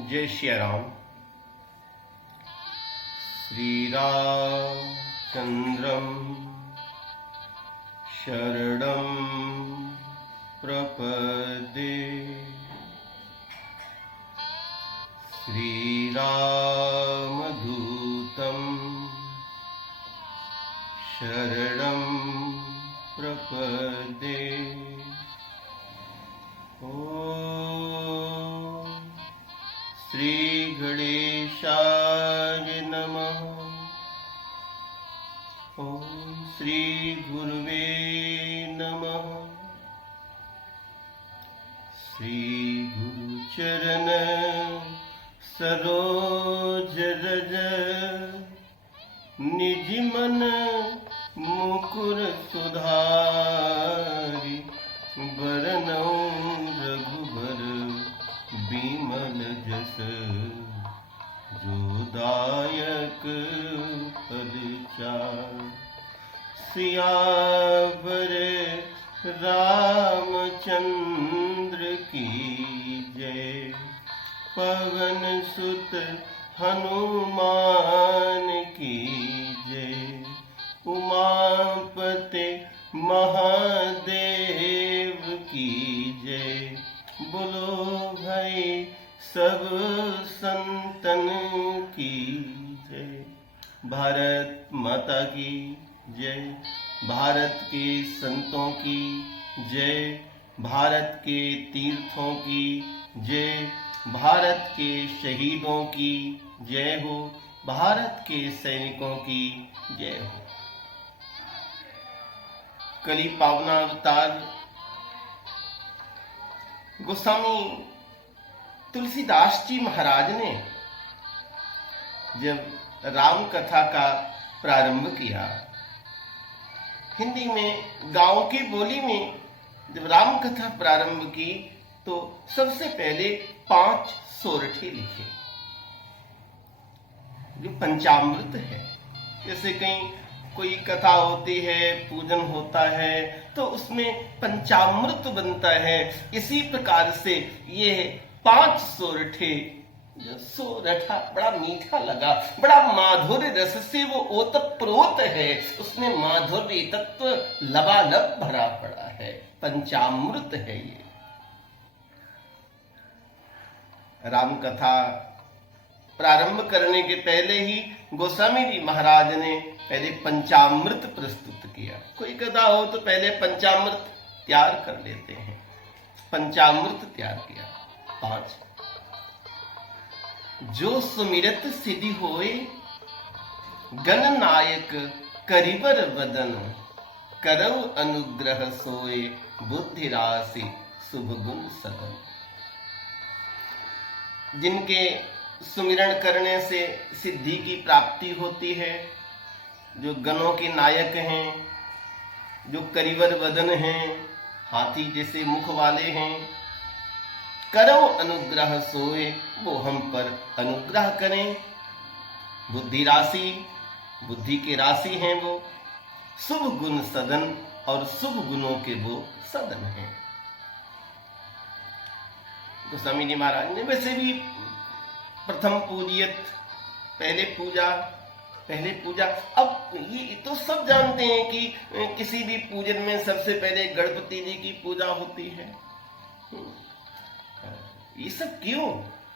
जय श्री राम। श्रीराम चंद्रम शरणं प्रपद्ये। श्रीरामदूतं शरणं प्रपद्ये। श्री गणेशाय नमः। ओम श्री गुरुवे नमः। श्री गुरुचरण सरोज रज निज मन मुकुर सुधारि। बरनौ रघुबर बिमल जस जो दायक फल चार। सियावर रामचंद्र की जय। पवन सुत हनुमान की जय। उमापते महादेव की जय। बोलो भाई सब संतन की जय। भारत माता की जय। भारत के संतों की जय। भारत के तीर्थों की जय। भारत के शहीदों की जय हो। भारत के सैनिकों की जय हो। कली पावना अवतार गोस्वामी तुलसीदास जी महाराज ने जब राम कथा का प्रारंभ किया, हिंदी में गांव की बोली में जब राम कथा प्रारंभ की तो सबसे पहले 5 सोरठे लिखे जो पंचामृत है। जैसे कहीं कोई कथा होती है, पूजन होता है तो उसमें पंचामृत बनता है। इसी प्रकार से ये 5 सोरठे, जो सोरठा बड़ा मीठा लगा, बड़ा माधुर्य रस से वो ओतप्रोत है, उसमें माधुर्य तत्व लबालब भरा पड़ा है। पंचामृत है ये। राम कथा प्रारंभ करने के पहले ही गोस्वामी जी महाराज ने पहले पंचामृत प्रस्तुत किया। कोई कथा हो तो पहले पंचामृत तैयार कर लेते हैं। पंचामृत तैयार किया 5। जो सुमिरत सिद्धि होए गण नायक करिबर वदन। करव अनुग्रह सोए बुद्धि राशि शुभ गुण सदन। जिनके सुमिरण करने से सिद्धि की प्राप्ति होती है, जो गणों के नायक हैं, जो करिवर वदन हैं, हाथी जैसे मुख वाले हैं। करो अनुग्रह सोए, वो हम पर अनुग्रह करें। बुद्धि राशि, बुद्धि की राशि हैं वो। शुभ गुण सदन, और शुभ गुणों के वो सदन हैं। गोस्वामी जी महाराज ने वैसे भी प्रथम पूजियत, पहले पूजा। अब ये तो सब जानते हैं कि किसी भी पूजन में सबसे पहले गणपति जी की पूजा होती है। ये सब क्यों?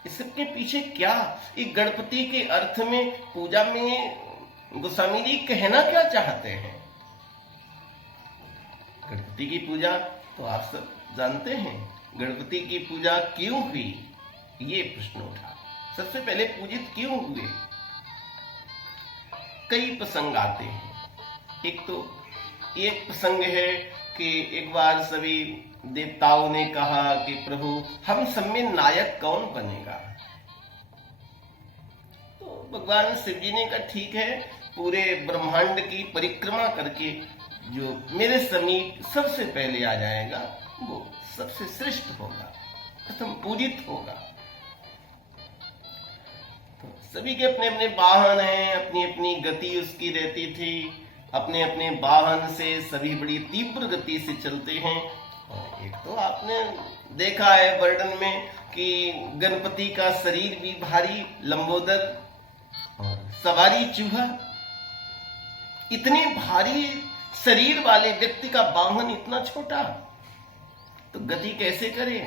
इस सब के पीछे क्या? ये गणपति के अर्थ में पूजा में गोस्वामी जी कहना क्या चाहते हैं? गणपति की पूजा तो आप सब जानते हैं। गणपति की पूजा क्यों हुई, ये प्रश्न उठा। सबसे पहले पूजित क्यों हुए? कई प्रसंग आते हैं। एक प्रसंग है कि एक बार सभी देवताओं ने कहा कि प्रभु हम सब में नायक कौन बनेगा? तो भगवान शिव जी ने कहा ठीक है, पूरे ब्रह्मांड की परिक्रमा करके जो मेरे समीप सबसे पहले आ जाएगा वो सबसे श्रेष्ठ होगा, प्रथम पूजित होगा। तो सभी के अपने अपने वाहन हैं, अपनी अपनी गति उसकी रहती थी। अपने अपने वाहन से सभी बड़ी तीव्र गति से चलते हैं। और एक तो आपने देखा है वर्णन में कि गणपति का शरीर भी भारी लंबोदर और सवारी चूहा। इतने भारी शरीर वाले व्यक्ति का वाहन इतना छोटा, तो गति कैसे करे?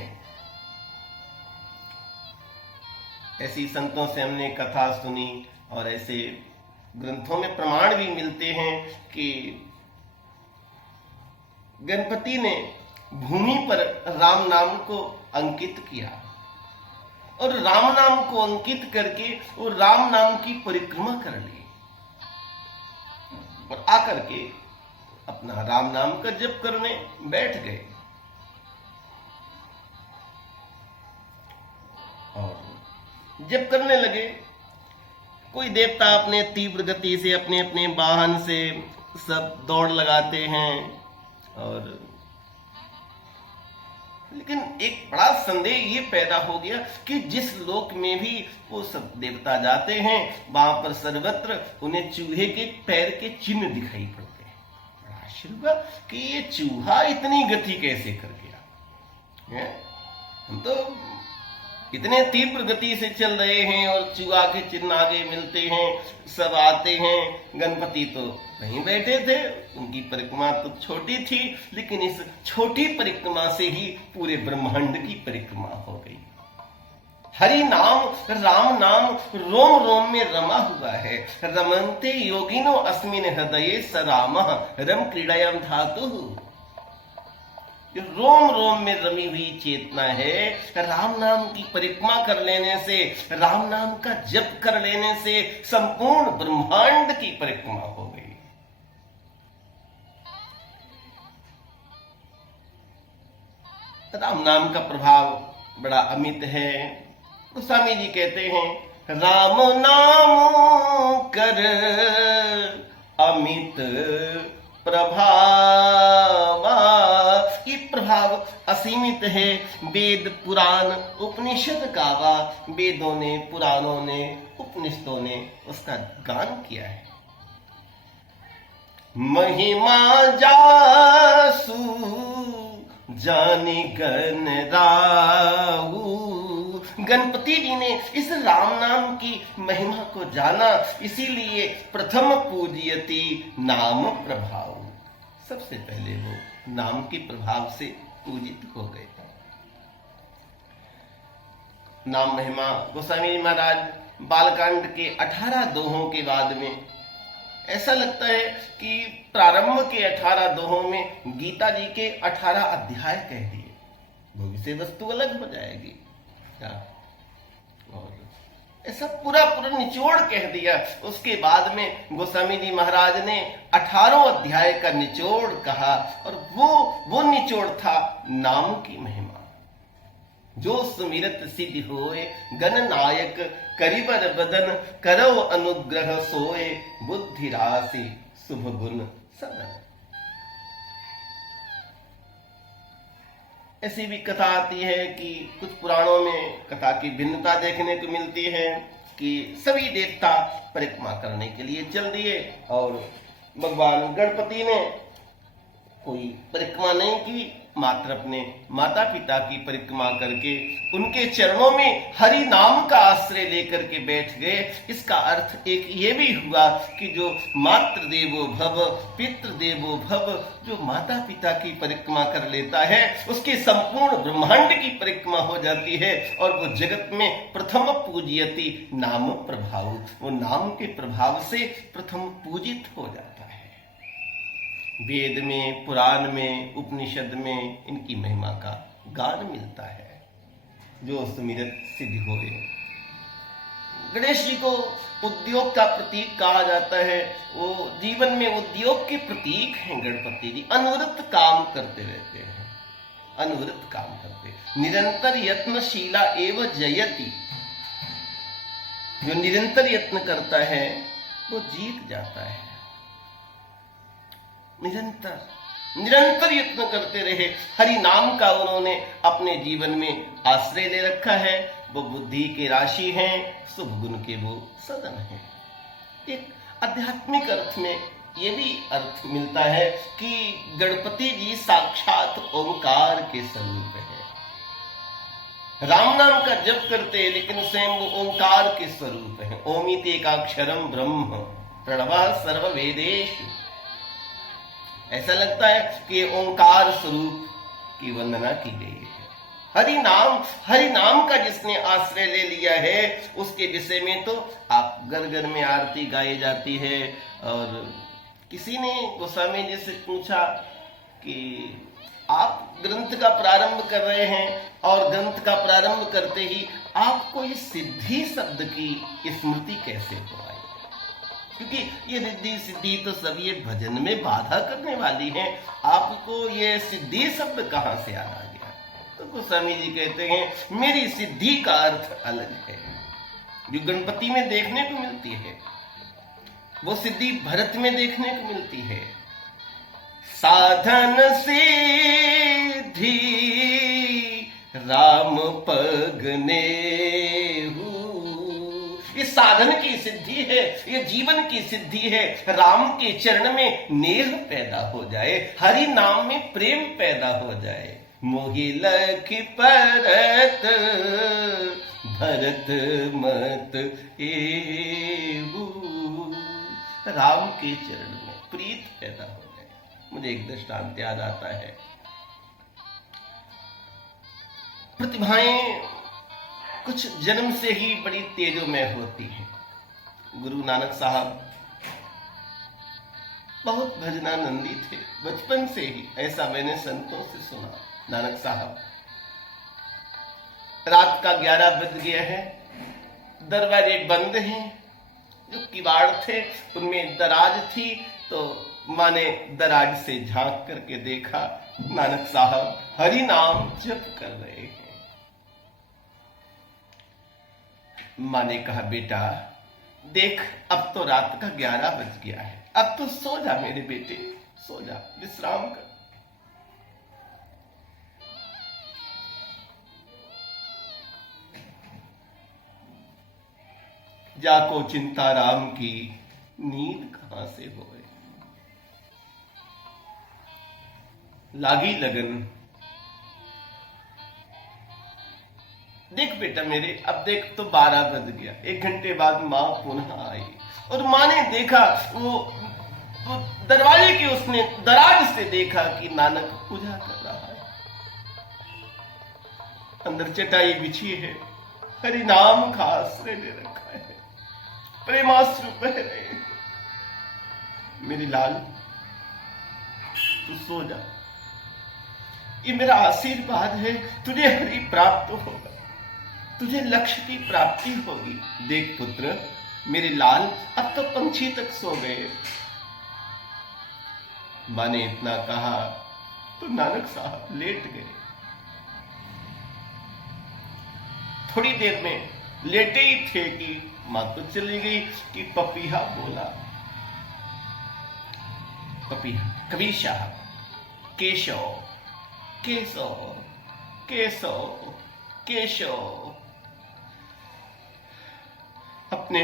ऐसी संतों से हमने कथा सुनी और ऐसे ग्रंथों में प्रमाण भी मिलते हैं कि गणपति ने भूमि पर राम नाम को अंकित किया और राम नाम को अंकित करके वो राम नाम की परिक्रमा कर ली और आकर के अपना राम नाम का जप करने बैठ गए। और जप करने लगे। कोई देवता अपने तीव्र गति से अपने अपने वाहन से सब दौड़ लगाते हैं, और लेकिन एक बड़ा संदेह ये पैदा हो गया कि जिस लोक में भी वो सब देवता जाते हैं वहां पर सर्वत्र उन्हें चूहे के पैर के चिन्ह दिखाई पड़ते हैं। बड़ा आश्चर्य हुआ कि ये चूहा इतनी गति कैसे कर गया है? हम तो इतने तीव्र गति से चल रहे हैं और चूहा के चिन्ह आगे मिलते हैं, सब आते हैं। गणपति तो वहीं बैठे थे, उनकी परिक्रमा तो छोटी थी, लेकिन इस छोटी परिक्रमा से ही पूरे ब्रह्मांड की परिक्रमा हो गई। हरि नाम राम नाम रोम रोम में रमा हुआ है। रमन्ते योगिनो अस्मिन् हृदये स रामः रम क्रीडायाम धातु। रोम रोम में रमी हुई चेतना है। राम नाम की परिक्रमा कर लेने से, राम नाम का जप कर लेने से संपूर्ण ब्रह्मांड की परिक्रमा हो गई। राम नाम का प्रभाव बड़ा अमित है। गोस्वामी जी कहते हैं, राम नाम कर अमित प्रभावा। ये प्रभाव असीमित है। वेद पुराण उपनिषद गावा। वेदों ने, पुराणों ने, उपनिषदों ने उसका गान किया है। महिमा जासु जाने गण राहु। गणपति जी ने इस राम नाम की महिमा को जाना, इसीलिए प्रथम पूज्यति नाम प्रभाव। सबसे पहले वो नाम के प्रभाव से पूजित हो गए। नाम महिमा गोस्वामी जी महाराज बालकांड के 18 दोहों के बाद में ऐसा लगता है कि प्रारंभ के 18 दोहों में गीता जी के 18 अध्याय कह दिए। वो विषय वस्तु अलग हो जाएगी और ऐसा पूरा निचोड़ कह दिया। उसके बाद में गोस्वामी जी महाराज ने 18 अध्याय का निचोड़ कहा, और वो निचोड़ था नाम की महिमा। जो सुमिरत सिद्धि होए गणनायक करिवर बदन करो अनुग्रह सोए बुद्धि राशि शुभ गुण सदन। ऐसी भी कथा आती है कि कुछ पुराणों में कथा की भिन्नता देखने को मिलती है कि सभी देवता परिक्रमा करने के लिए चल दिए और भगवान गणपति ने कोई परिक्रमा नहीं की, मात्र अपने माता पिता की परिक्रमा करके उनके चरणों में हरि नाम का आश्रय लेकर के बैठ गए। इसका अर्थ एक ये भी हुआ कि जो मातृ देवो भव पितृ देवो भव, जो माता पिता की परिक्रमा कर लेता है उसकी संपूर्ण ब्रह्मांड की परिक्रमा हो जाती है, और वो जगत में प्रथम पूज्यति नाम प्रभाव, वो नाम के प्रभाव से प्रथम पूजित हो जाता है। वेद में, पुराण में, उपनिषद में इनकी महिमा का गान मिलता है। जो सुमिरत सिद्धि होए। गणेश जी को उद्योग का प्रतीक कहा जाता है। वो जीवन में उद्योग के प्रतीक हैं। गणपति जी अनवरत काम करते रहते हैं, अनवरत काम करते। निरंतर यत्नशीला एवं जयति। जो निरंतर यत्न करता है वो जीत जाता है। निरंतर यत्न करते रहे। हरि नाम का उन्होंने अपने जीवन में आश्रय ले रखा है। वो बुद्धि के राशि हैं, शुभ गुण के वो सदन हैं। एक आध्यात्मिक अर्थ में ये भी अर्थ मिलता है कि गणपति जी साक्षात ओंकार के स्वरूप हैं। राम नाम का जप करते हैं, लेकिन स्वयं वो ओंकार के स्वरूप है। ओमित एकाक्षरम ब्रह्म प्रणवः सर्व वेदेषु। ऐसा लगता है कि ओंकार स्वरूप की वंदना की गई है। हरि नाम का जिसने आश्रय ले लिया है, उसके विषय में तो आप घर घर में आरती गाई जाती है। और किसी ने गोस्वामी जी से पूछा कि आप ग्रंथ का प्रारंभ कर रहे हैं और ग्रंथ का प्रारंभ करते ही आपको इस सिद्धि शब्द की स्मृति कैसे हो आई? क्योंकि ये रिद्धि सिद्धि तो सब ये भजन में बाधा करने वाली है, आपको ये सिद्धि शब्द कहां से याद आ गया? तो गोस्वामी जी कहते हैं मेरी सिद्धि का अर्थ अलग है। जो गणपति में देखने को मिलती है वो सिद्धि भरत में देखने को मिलती है। साधन सिद्धि राम पगने, ये साधन की सिद्धि है, ये जीवन की सिद्धि है। राम के चरण में नेह पैदा हो जाए, हरि नाम में प्रेम पैदा हो जाए। मोहि लखि परत भरत मत एहू, राम के चरण में प्रीत पैदा हो जाए। मुझे एक दृष्टांत याद आता है। प्रतिभाएं कुछ जन्म से ही बड़ी तेजोमय होती हैं। गुरु नानक साहब बहुत भजनानंदी थे बचपन से ही, ऐसा मैंने संतों से सुना। नानक साहब, रात का 11 बज गया है, दरवाजे बंद हैं, जो किवाड़ थे उनमें दराज थी, तो माँ ने दराज से झांक करके देखा, नानक साहब हरि नाम जप कर रहे हैं। माँ ने कहा बेटा देख, अब तो रात का 11 बज गया है, अब तो सो जा मेरे बेटे, सो जा, विश्राम कर। जाको चिंता राम की, नींद कहां से होए, लागी लगन। देख बेटा मेरे, अब देख तो 12 बज गया। 1 घंटे बाद मां पुनः आई और मां ने देखा, वो दरवाजे के उसने दराज से देखा कि नानक पूजा कर रहा है। अंदर चटाई बिछी है, हरि नाम का आश्रय ले रखा है, प्रेमाश्रु बह रहे हैं। मेरी लाल तू सो जा, ये मेरा आशीर्वाद है, तुझे हरि प्राप्त होगा, तुझे लक्ष्य की प्राप्ति होगी। देख पुत्र मेरे लाल, अब तो पंछी तक सो गए। मां ने इतना कहा तो नानक साहब लेट गए। थोड़ी देर में लेटे ही थे कि मां तो चली गई कि पपीहा बोला। पपीहा, कबीर साहब, केशव केशव केशव केशव, अपने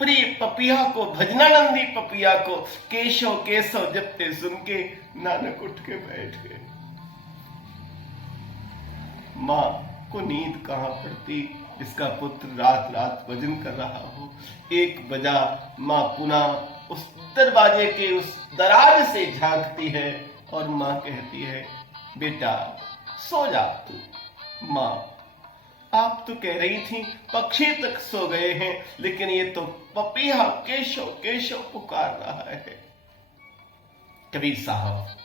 प्रिय पपिया को, भजनानंदी पपिया को केशव केशव जपते सुन के नानक उठ के बैठ गए। मां को नींद कहां पड़ती, इसका पुत्र रात रात भजन कर रहा हो। 1 बजा, मां पुनः उस दरवाजे के उस दराज से झांकती है और मां कहती है बेटा सो जा तू। मां आप तो कह रही थी पक्षी तक सो गए हैं, लेकिन ये तो पपीहा केशव केशव पुकार रहा है। कबीर साहब,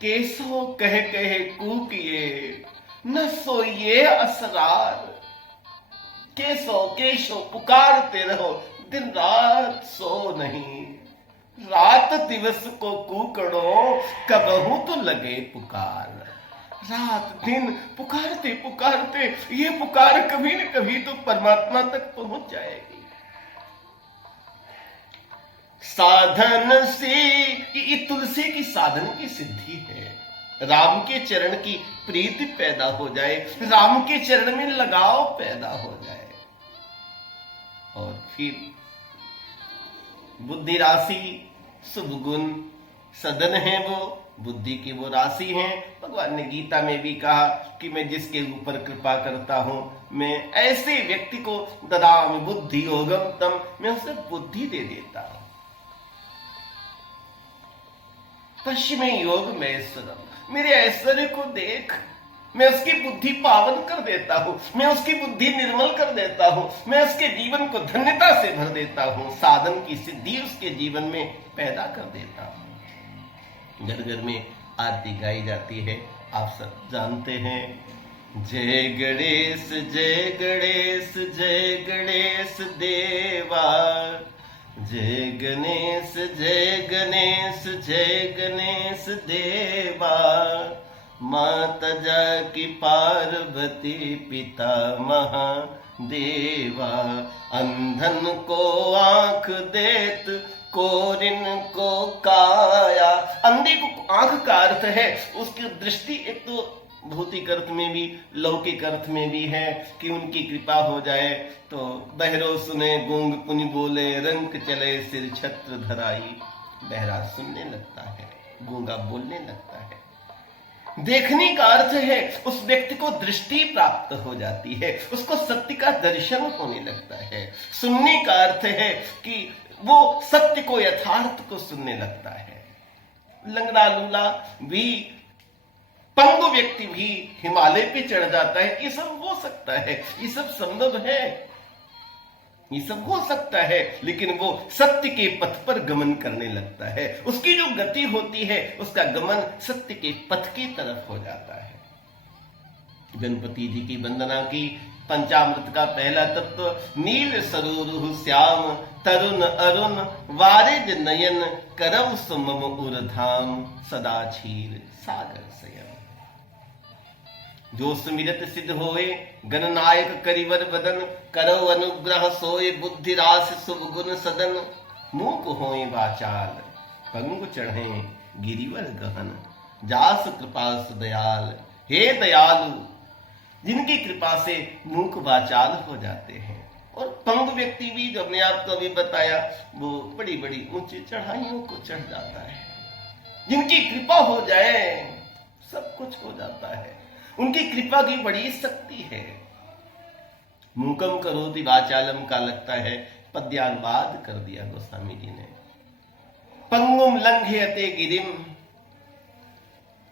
केशव कह कहे कूकिए, न सोइए असरार। केशव केशव पुकारते रहो, दिन रात सो नहीं। रात दिवस को कूकड़ो, कबहू तो लगे पुकार। रात दिन पुकारते पुकारते ये पुकार कभी न कभी तो परमात्मा तक पहुंच जाएगी। साधन से, ये तुलसी की साधन की सिद्धि है। राम के चरण की प्रीति पैदा हो जाए, राम के चरण में लगाव पैदा हो जाए, और फिर बुद्धि राशि शुभ गुण सदन है वो बुद्धि की वो राशि हैं। भगवान ने गीता में भी कहा कि मैं जिसके ऊपर कृपा करता हूं, मैं ऐसे व्यक्ति को ददामि बुद्धि योगम तम, मैं उसे बुद्धि दे देता हूं। पश्चिमी योग में ऐश्वर्यम, मेरे ऐश्वर्य को देख, मैं उसकी बुद्धि पावन कर देता हूं, मैं उसकी बुद्धि निर्मल कर देता हूं, मैं उसके जीवन को धन्यता से भर देता हूं, साधन की सिद्धि उसके जीवन में पैदा कर देता हूं। घर घर में आरती गाई जाती है, आप सब जानते हैं। जय गणेश जय गणेश जय गणेश देवा, जय गणेश जय गणेश जय गणेश देवा, माता जाकी पार्वती पिता महादेवा, अंधन को आंख देत कोरिन को काया। अंधे को आंख का अर्थ है उसकी दृष्टि, एक तो भौतिक अर्थ में भी लौकिक अर्थ में भी है कि उनकी कृपा हो जाए तो बहरो सुने गूंग पुनि बोले, रंक चले सिर छत्र धराई। बहरा सुनने लगता है, गूंगा बोलने लगता है। देखने का अर्थ है उस व्यक्ति को दृष्टि प्राप्त हो जाती है, उसको सत्य का दर्शन होने लगता है। सुनने का अर्थ है कि वो सत्य को, यथार्थ को सुनने लगता है। लंगड़ा लूला भी, पंगु व्यक्ति भी हिमालय पे चढ़ जाता है, ये सब हो सकता है, ये सब संभव है, ये सब हो सकता है। लेकिन वो सत्य के पथ पर गमन करने लगता है, उसकी जो गति होती है उसका गमन सत्य के पथ की तरफ हो जाता है। गणपति जी की वंदना की। पंचामृत का पहला तत्व नील सरोरु श्याम, तरुण अरुण वारिज नयन, करव सुमम उर्धाम, सदा क्षीर सागर सयन। जो सुमिरत सिद्ध होए गणनायक करिवर बदन, करो अनुग्रह सोए बुद्धि रास शुभ गुण सदन, मूक होए वाचाल पंगु चढ़े गिरिवर गहन, जास कृपा सुदयाल। हे दयालु, जिनकी कृपा से मूक वाचाल हो जाते हैं। और पंगु व्यक्ति भी, जो हमने आपको अभी बताया, वो बड़ी बड़ी ऊंची चढ़ाइयों को चढ़ जाता है। जिनकी कृपा हो जाए सब कुछ हो जाता है, उनकी कृपा की बड़ी शक्ति है। मूकम करोति वाचालम का लगता है पद्यानुवाद कर दिया गोस्वामी जी ने। पंगुम लंघयते गिरिम,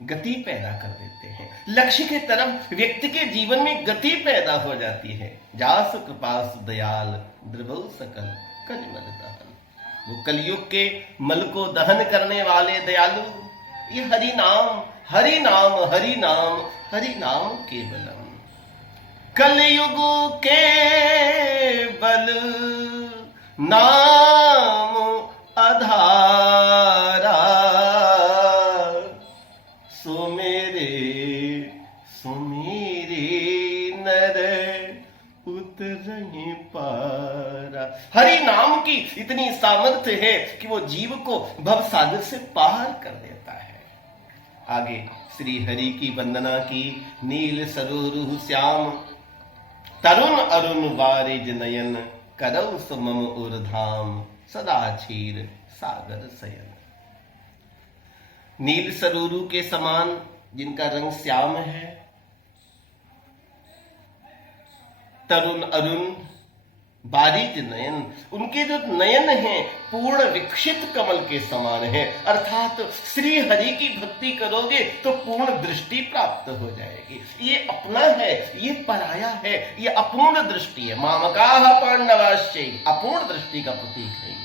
गति पैदा कर देते हैं, लक्ष्य की तरफ व्यक्ति के जीवन में गति पैदा हो जाती है। जासु कृपासु दयाल, द्रवौ सकल कलिमल दहन। वो कलयुग के मल को दहन करने वाले दयालु, ये हरि नाम हरि नाम हरि नाम हरि नाम केवलम। कलयुग के बल नाम आधारा, सुमेरे नर उतरहि पारा। हरि नाम की इतनी सामर्थ्य है कि वो जीव को भवसागर से पार कर देता है। आगे श्री हरि की वंदना की। नील सरोरु श्याम, तरुण अरुण वारिज नयन, करौ सुमम उर्धाम, सदा क्षीर सागर सयन। नील सरोरु के समान जिनका रंग श्याम है, तरुण अरुण बारिज नयन, उनके जो नयन हैं पूर्ण विकसित कमल के समान है। अर्थात श्री हरि की भक्ति करोगे तो पूर्ण दृष्टि प्राप्त हो जाएगी। ये अपना है, ये पराया है, ये अपूर्ण दृष्टि है। मामकाः पांडवाश्चै, अपूर्ण दृष्टि का प्रतीक है।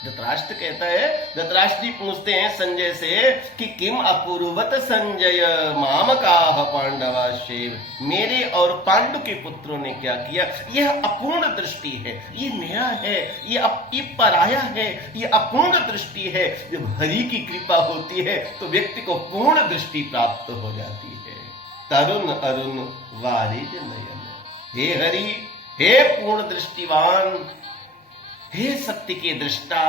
धृतराष्ट्र कहता है, धृतराष्ट्र जी पूछते हैं संजय से कि किम अपूर्वत संजय मामकाः पांडवाश्चैव, मेरे और पांडु के पुत्रों ने क्या किया। यह अपूर्ण दृष्टि है, ये नया है, ये पराया है, ये अपूर्ण दृष्टि है। जब हरि की कृपा होती है तो व्यक्ति को पूर्ण दृष्टि प्राप्त हो जाती है। तरुण अरुण वारिज नयन, हे हरि, हे पूर्ण दृष्टिवान, हे सत्य के दृष्टा,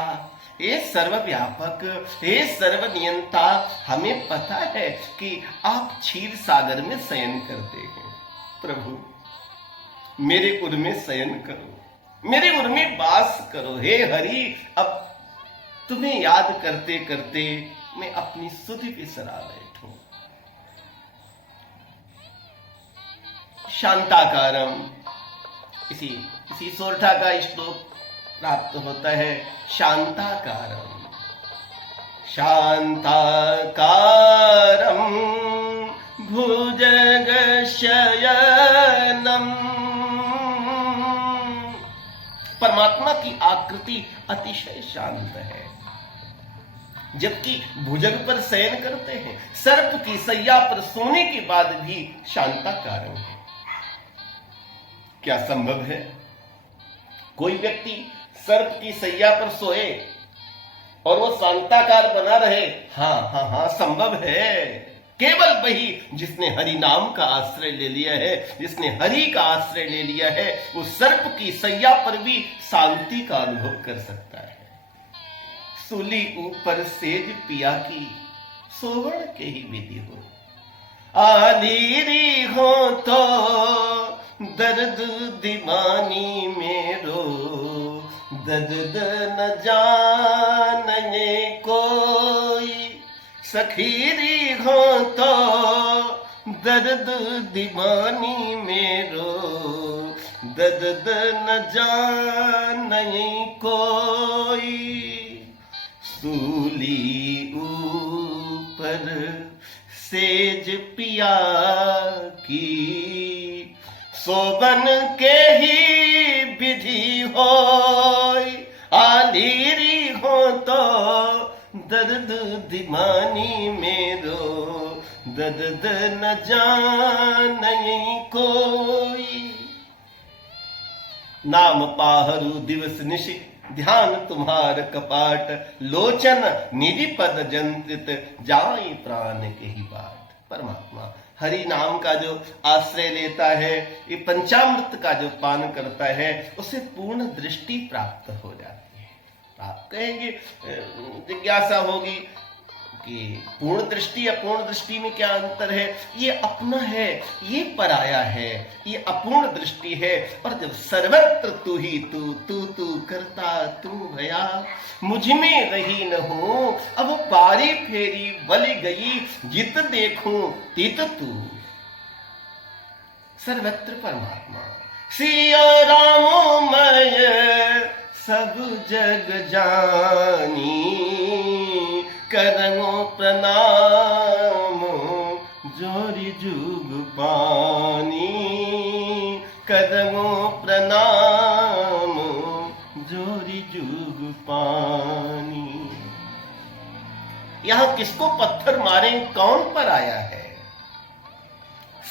हे सर्वव्यापक, हे सर्वनियंता, हमें पता है कि आप क्षीर सागर में शयन करते हैं। प्रभु मेरे उर में शयन करो, मेरे उर में वास करो। हे हरि, अब तुम्हें याद करते करते मैं अपनी सुधि बिसरा बैठूं। शांताकारम, इसी सोरठा का श्लोक प्राप्त होता है। शांताकारम, शांताकारम भुजगशयनम। परमात्मा की आकृति अतिशय शांत है, जबकि भुजग पर शयन करते हैं। सर्प की सैया पर सोने के बाद भी शांताकारम है। क्या संभव है कोई व्यक्ति सर्प की सैया पर सोए और वो शांताकार बना रहे? हाँ, संभव है। केवल वही जिसने हरि नाम का आश्रय ले लिया है, जिसने हरि का आश्रय ले लिया है, वो सर्प की सैया पर भी शांति का अनुभव कर सकता है। सूली ऊपर सेज पिया की, सोवण के ही विधि हो। आलीरी हो तो दर्द दीवानी मेरो, दर्द न जाने कोई। सखीरी हो तो दर्द दीवानी मेरो, दर्द न जाने कोई। सूली ऊपर सेज पिया की, सोबन के ही विधि होय। आलीरी हो तो दर्द दीवानी मेरो, दर्द न जाने कोई। नाम पाहरु दिवस निशि, ध्यान तुम्हार कपाट। लोचन निधि पद जंत्रित, जाई प्राण के ही बाट। परमात्मा हरि नाम का जो आश्रय लेता है, ये पंचामृत का जो पान करता है, उसे पूर्ण दृष्टि प्राप्त हो जाती है। आप कहेंगे, जिज्ञासा होगी कि पूर्ण दृष्टि अपूर्ण दृष्टि में क्या अंतर है? ये अपना है, ये पराया है, ये अपूर्ण दृष्टि है। और जब सर्वत्र तू ही तू करता तू भया, मुझ में रही न हो अब बारी फेरी बलि गई, जित देखूं तित तू। सर्वत्र परमात्मा सिया रामोमय, सब जग जानी। करमो प्रणाम जोरी जुग पानी, कदमो प्रणाम जोरी जुग पानी। यहां किसको पत्थर मारे, कौन पर आया है?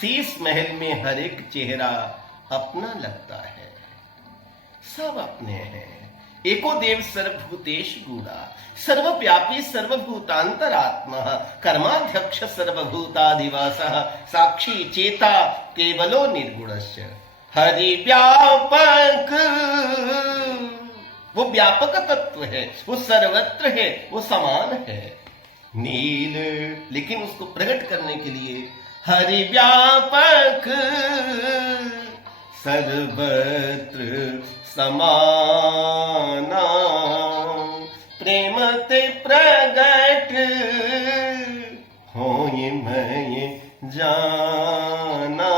शीश महल में हर एक चेहरा अपना लगता है, सब अपने हैं। एको देव सर्वभूतेश गूढ़ा, सर्वव्यापी सर्वभूतांतरात्मा, कर्माध्यक्ष सर्वभूताधिवासः, साक्षी चेता केवलो निर्गुणस्य। हरि व्यापक, वो व्यापक तत्व है, वो सर्वत्र है, वो समान है। नील, लेकिन उसको प्रकट करने के लिए हरि व्यापक सर्वत्र समाना, प्रेम ते प्रगट होय मैं जाना।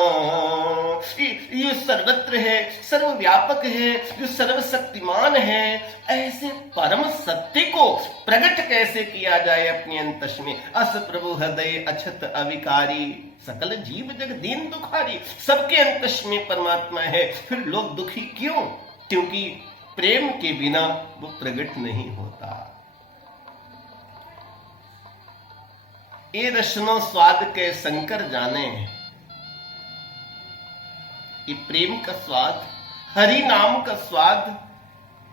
ये सर्वत्र है, सर्वव्यापक है, जो सर्वशक्तिमान है। ऐसे परम सत्य को प्रकट कैसे किया जाए अपने अंतस में? अस प्रभु हृदय अछत अविकारी, सकल जीव जग दीन दुखारी। सबके अंतस में परमात्मा है, फिर लोग दुखी क्यों? क्योंकि प्रेम के बिना वो प्रकट नहीं होता। ये रसनो स्वाद के शंकर जाने, ये प्रेम का स्वाद, हरि नाम का स्वाद,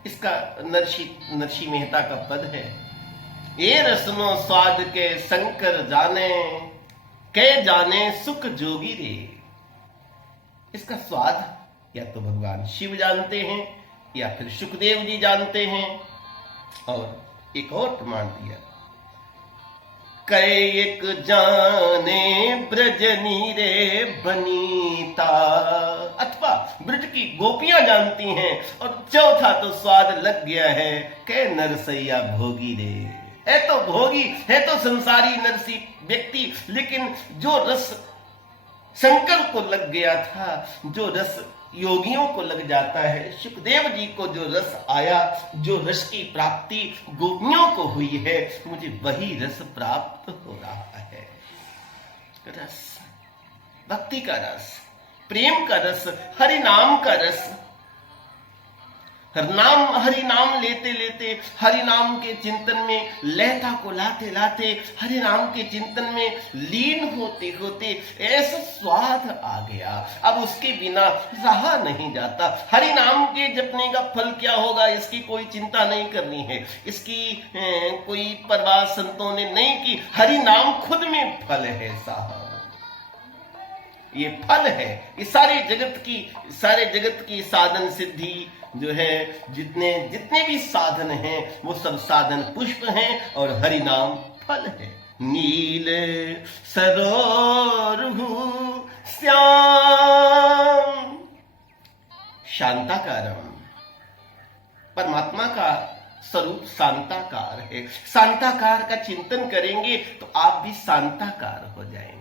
इसका नरसी मेहता का पद है। ये रसनो स्वाद के शंकर जाने, के जाने सुख जोगी रे। इसका स्वाद या तो भगवान शिव जानते हैं या फिर सुखदेव जी जानते हैं। और एक और प्रमाण दिया, कैक जाने ब्रजनी रे बनीता, अथवा ब्रज की गोपियां जानती हैं। और चौथा तो स्वाद लग गया है, कै नरसैया भोगी रे। है तो भोगी, है तो संसारी नरसी व्यक्ति, लेकिन जो रस शंकर को लग गया था, जो रस योगियों को लग जाता है, सुखदेव जी को जो रस आया, जो रस की प्राप्ति गोपियों को हुई है, मुझे वही रस प्राप्त हो रहा है। रस, भक्ति का रस, प्रेम का रस, हरि नाम का रस। हरि नाम लेते लेते, हरि नाम के चिंतन में लयता को लाते लाते, हरि नाम के चिंतन में लीन होते होते ऐसा स्वाद आ गया, अब उसके बिना रहा नहीं जाता। हरि नाम के जपने का फल क्या होगा, इसकी कोई चिंता नहीं करनी है, इसकी कोई परवाह संतों ने नहीं की। हरि नाम खुद में फल है साहब, ये फल है। ये सारे जगत की साधन सिद्धि जो है, जितने भी साधन हैं, वो सब साधन पुष्प हैं और हरि नाम फल है। नील सरोरुह श्याम शांताकारम, परमात्मा का स्वरूप शांताकार है। शांताकार का चिंतन करेंगे तो आप भी शांताकार हो जाएंगे।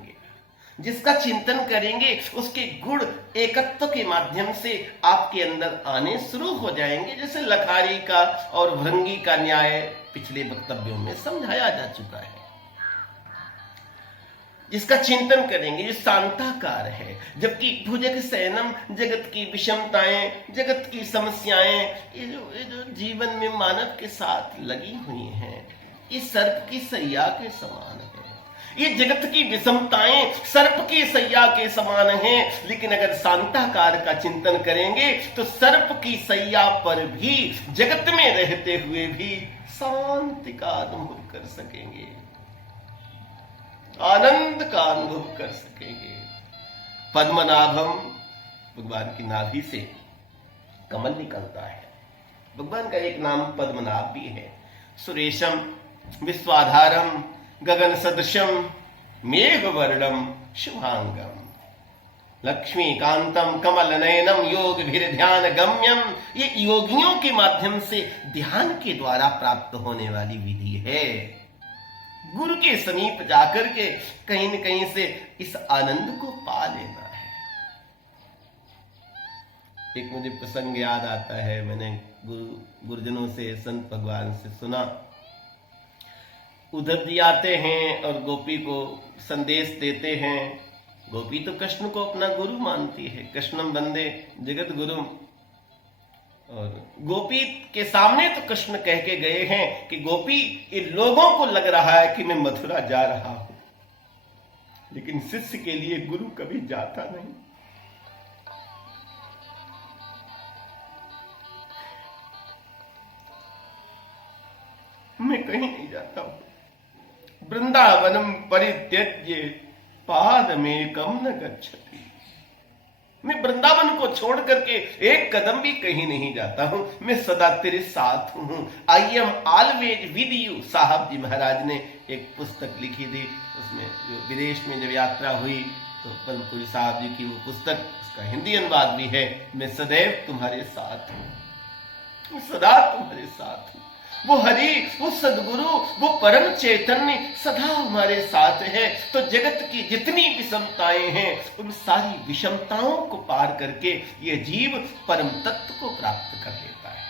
जिसका चिंतन करेंगे उसके गुण एकत्व के माध्यम से आपके अंदर आने शुरू हो जाएंगे। जैसे लखारी का और भृंगी का न्याय पिछले वक्तव्यों में समझाया जा चुका है। जिसका चिंतन करेंगे, ये शांताकार है। जबकि भुजग शयनम, जगत की विषमताएं, जगत की समस्याएं, ये जो जीवन में मानव के साथ लगी हुई हैं, ये सर्प की सैया के समान है। ये जगत की विषमताएं सर्प की सैया के समान हैं, लेकिन अगर शांताकार का चिंतन करेंगे तो सर्प की सैया पर भी, जगत में रहते हुए भी शांति का अनुभव कर सकेंगे, आनंद का अनुभव कर सकेंगे। पद्मनाभम, भगवान की नाभि से कमल निकलता है। भगवान का एक नाम पद्मनाभ भी है। सुरेशम विश्वाधारम गगन सदृशम मेघवर्णम शुभांगम लक्ष्मीकांतम कमल नयनम योग भीर ध्यान गम्यम। ये योगियों के माध्यम से ध्यान के द्वारा प्राप्त होने वाली विधि है। गुरु के समीप जाकर के कहीं न कहीं से इस आनंद को पा लेना है। एक मुझे प्रसंग याद आता है, मैंने गुरुजनों से, संत भगवान से सुना। उद्धव जी आते हैं और गोपी को संदेश देते हैं। गोपी तो कृष्ण को अपना गुरु मानती है, कृष्णम वंदे जगत गुरुम। और गोपी के सामने तो कृष्ण कह के गए हैं कि गोपी, ये लोगों को लग रहा है कि मैं मथुरा जा रहा हूं, लेकिन शिष्य के लिए गुरु कभी जाता नहीं। मैं कहीं नहीं जाता हूं। वृंदावनम परित्यज्य पादमेकम न गच्छति। मैं वृंदावन को छोड़ करके एक कदम भी कहीं नहीं जाता हूं, मैं सदा तेरे साथ हूं। आई एम ऑलवेज विद यू। साहब जी महाराज ने एक पुस्तक लिखी थी, उसमें जो विदेश में जब यात्रा हुई तो पद्मपुरी साहब जी की वो पुस्तक, उसका हिंदी अनुवाद भी है, मैं सदैव तुम्हारे साथ हूं, मैं सदा तुम्हारे साथ हूं। वो हरि, वो सदगुरु, वो परम चैतन्य सदा हमारे साथ है। तो जगत की जितनी विषमताएं हैं, उन सारी विषमताओं को पार करके ये जीव परम तत्व को प्राप्त कर लेता है।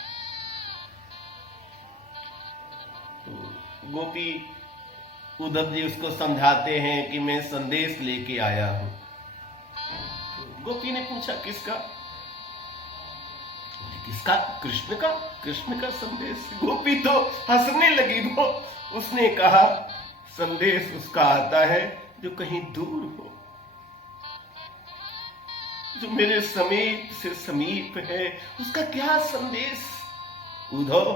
तो गोपी, उद्धव जी उसको समझाते हैं कि मैं संदेश लेके आया हूं। तो गोपी ने पूछा किसका? किसका? कृष्ण का संदेश। गोपी तो हंसने लगी। वो उसने कहा, संदेश उसका आता है जो कहीं दूर हो, जो मेरे समीप से समीप है, उसका क्या संदेश? उद्धव,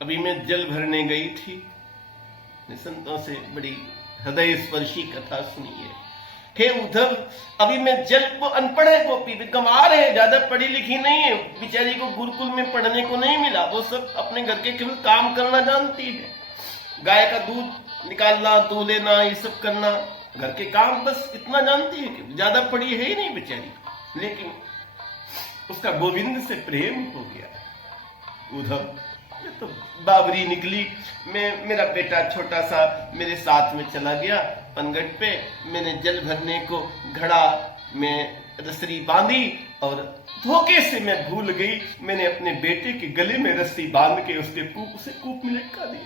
अभी मैं जल भरने गई थी, संतों से बड़ी हृदय स्पर्शी कथा सुनी है। हे उद्धव, अभी मैं जल, वो अनपढ़ है गोपी, गंवार है, ज्यादा पढ़ी लिखी नहीं है, बेचारी को गुरुकुल में पढ़ने को नहीं मिला। वो सब अपने घर के केवल काम करना जानती है, गाय का दूध निकालना, दूध लेना, ये सब करना, घर के काम बस इतना जानती है कि ज्यादा पढ़ी है ही नहीं बेचारी। लेकिन उसका गोविंद से प्रेम हो गया। उद्धव, तो बाबरी निकली। मेरा बेटा छोटा सा मेरे साथ में चला गया पनघट पे। मैंने जल भरने को घड़ा में रस्सी बांधी और धोखे से मैं भूल गई, मैंने अपने बेटे के गले में रस्सी बांध के उसे कूप में लटका दिया।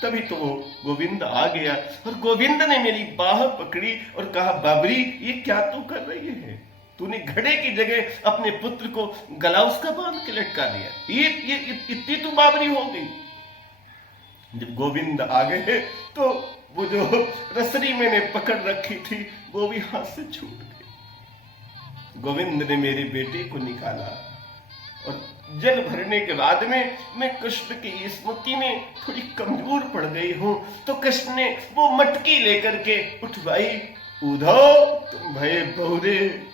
तभी तो वो गोविंद आ गया और गोविंद ने मेरी बाह पकड़ी और कहा, बाबरी ये क्या तू कर रही है? तूने घड़े की जगह अपने पुत्र को गला उसका बांध के लटका दिया। ये इतनी तू बाबरी हो गई। जब गोविंद आ गए तो वो जो रसरी मैंने पकड़ रखी थी वो भी हाथ से छूट गई। गोविंद ने मेरे बेटे को निकाला और जल भरने के बाद में मैं कृष्ण की स्मृति में थोड़ी कमजोर पड़ गई हूं, तो कृष्ण ने वो मटकी लेकर के उठवाई। उद्धव तुम भय बहुरे।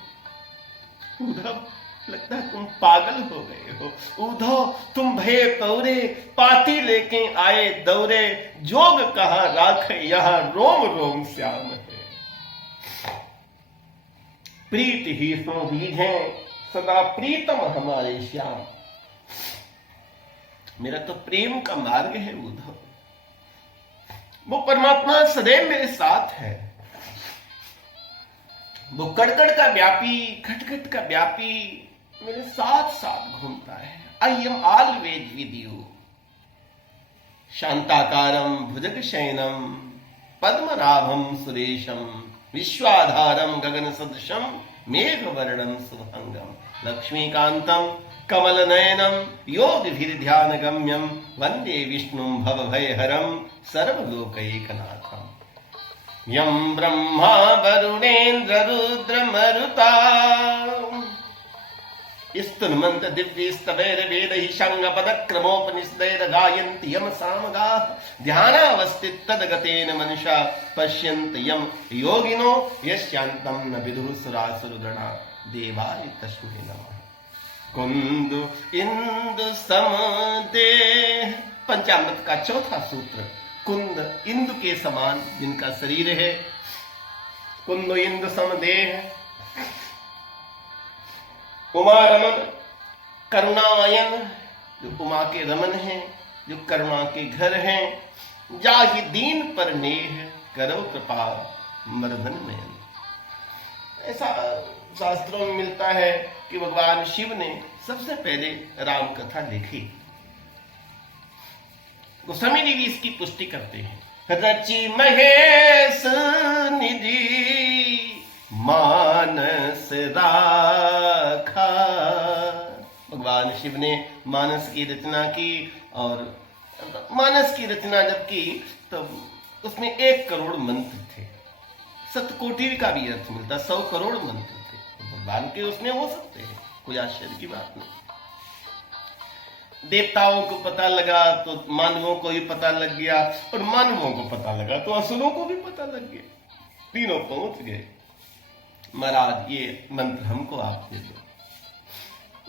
उद्धव लगता है तुम पागल हो गए हो। उद्धव तुम भय पौरे, पाती लेके आए दौरे, जोग कहाँ राखे यहाँ रोम रोम श्याम है। प्रीत ही सो बीज है सदा प्रीतम हमारे श्याम। मेरा तो प्रेम का मार्ग है उद्धव। वो परमात्मा सदैव मेरे साथ है। वो कड़कड़ का व्यापी, खटखट का व्यापी मेरे साथ साथ घूमता है। I am always with you. शांताकारम भुजग शयनम पद्मनाभम सुरेशम विश्वाधारम गगन सदृशम मेघ वर्णम शुभंगम लक्ष्मीकांतम कमल नयनम योगिभिर ध्यान गम्यम वंदे विष्णु भव भयहरम सर्वलोकैकनाथम। यम ब्रह्मा वरुणेन्द्र रुद्र मरुता स्तुन्वन्त दिव्य स्तवैर वेदैः शङ्गपदक्रमोपनिषदैर् गायन्ति यम सामगाः ध्यानावस्थित तद्गतेन मनुषा पश्यन्ति यम योगिनो यस्यान्तं न विदुः सुरासुरगणा देवाय तस्मै नमः। कुंद इंदु समदेह पंचामृत का चौथा सूत्र। कुंद इंदु के समान जिनका शरीर है, कुंद इंदु समदेह। उमा रमन करुणायन, जो उमा के रमन हैं, जो करुणा के घर हैं। जाहि दीन पर नेह करो कृपा मर्दन नयन। ऐसा शास्त्रों में मिलता है कि भगवान शिव ने सबसे पहले राम कथा लिखी। गोस्वामी जी भी इसकी पुष्टि करते हैं। रचि महेश निधि मानस राखा। भगवान शिव ने मानस की रचना की और मानस की रचना जब की तब उसमें 1 करोड़ मंत्र थे। सतकोटि का भी अर्थ मिलता, 100 करोड़ मंत्र थे। भगवान के उसमें हो सकते हैं, कोई आश्चर्य की बात नहीं। देवताओं को पता लगा तो मानवों को भी पता लग गया, और मानवों को पता लगा तो असुरों को भी पता लग गया। तीनों पहुंच गए। महाराज ये मंत्र हमको आप दे दो।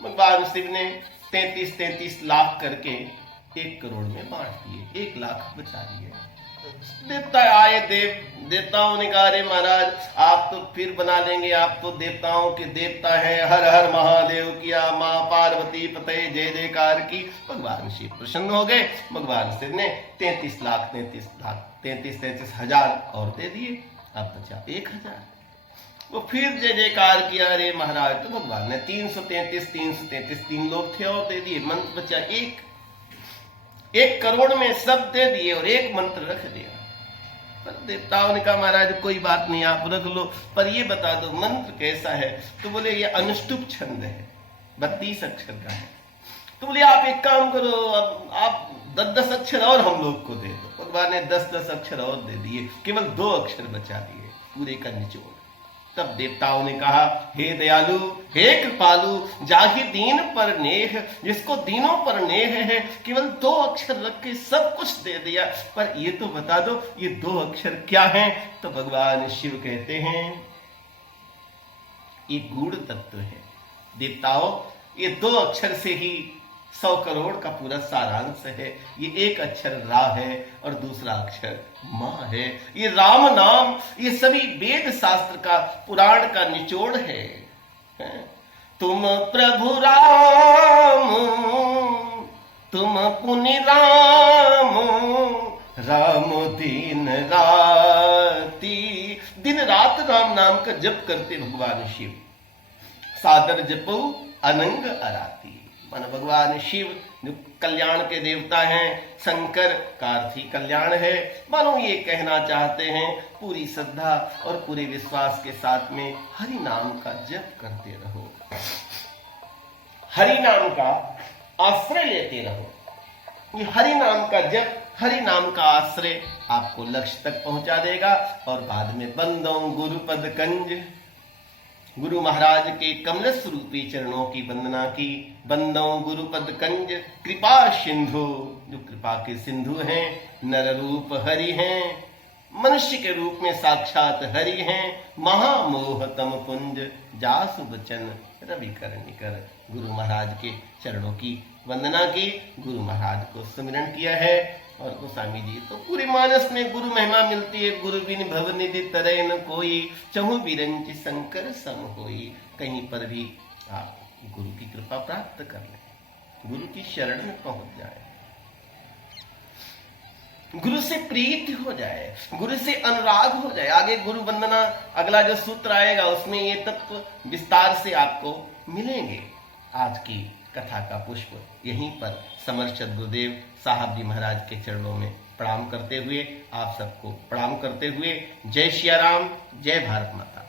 भगवान शिव ने 33 लाख करके 1 करोड़ में बांट दिए, 1 लाख बचा दिए। देवता आए, देवताओं ने कहा, अरे महाराज आप तो फिर बना लेंगे, आप तो देवताओं के देवता हैं। हर हर महादेव किया, माँ पार्वती पते जय जयकार की। भगवान शिव प्रसन्न हो गए। भगवान शिव ने 33 हजार और दे दिए। अब बचा 1000। वो फिर जय जयकार किया, अरे महाराज। तो भगवान ने 333 3 लोग थे और दे दिए। मंत्र बचा 1 करोड़ में सब दे दिए और 1 मंत्र रख दिया। पर देवताओं ने कहा, महाराज कोई बात नहीं, आप रख लो, पर ये बता दो मंत्र कैसा है। तो बोले ये अनुष्टुप छंद है, 32 अक्षर का है। तो बोले आप एक काम करो, अब आप 10 अक्षर और हम लोग को दे दो। भगवान ने 10 अक्षर और दे दिए, केवल 2 अक्षर बचा दिए पूरे का निचोड़। तब देवताओं ने कहा, हे दयालु, हे कृपालु, जाहि दीन पर नेह, जिसको दीनों पर नेह है, केवल 2 अक्षर रख के सब कुछ दे दिया। पर ये तो बता दो ये 2 अक्षर क्या हैं? तो भगवान शिव कहते हैं ये गूढ़ तत्व है। देवताओं ये 2 अक्षर से ही 100 करोड़ का पूरा सारांश है। ये 1 अक्षर रा है और दूसरा अक्षर मां है। ये राम नाम, ये सभी वेद शास्त्र का, पुराण का निचोड़ है। तुम प्रभु राम तुम पुनि राम राम दिन राती। दिन रात राम नाम का जप करते भगवान शिव। सादर जपो अनंग अराती। मानो भगवान शिव जो कल्याण के देवता हैं, शंकर का अर्थ ही कल्याण है। मानो ये कहना चाहते हैं पूरी श्रद्धा और पूरे विश्वास के साथ में हरि नाम का जप करते रहो, हरि नाम का आश्रय लेते रहो। ये हरि नाम का जप, हरि नाम का आश्रय आपको लक्ष्य तक पहुंचा देगा। और बाद में बंदों गुरुपद कंज, गुरु महाराज के कमल स्वरूपी चरणों की वंदना की। बंदों गुरुपद कंज कृपा सिंधु, जो कृपा के सिंधु हैं, नर रूप हरि हैं, मनुष्य के रूप में साक्षात हरि हैं। महामोहतम पुंज जासु बचन रवि कर। गुरु महाराज के चरणों की वंदना की, गुरु महाराज को सुमिरन किया है। और गोस्वामी जी तो पूरे मानस में गुरु महिमा मिलती है। गुरु बिन भवनिधि तरय न कोई, चहु बिरंच शंकर सम होई। कहीं पर भी आप गुरु की कृपा प्राप्त कर लें, गुरु की शरण में पहुंच जाए, गुरु से प्रीति हो जाए, गुरु से अनुराग हो जाए। आगे गुरु वंदना अगला जो सूत्र आएगा उसमें ये तत्व विस्तार से आपको मिलेंगे। आज की कथा का पुष्प यहीं पर समर्थ गुरुदेव साहब जी महाराज के चरणों में प्रणाम करते हुए, आप सबको प्रणाम करते हुए, जय सिया राम, जय भारत माता।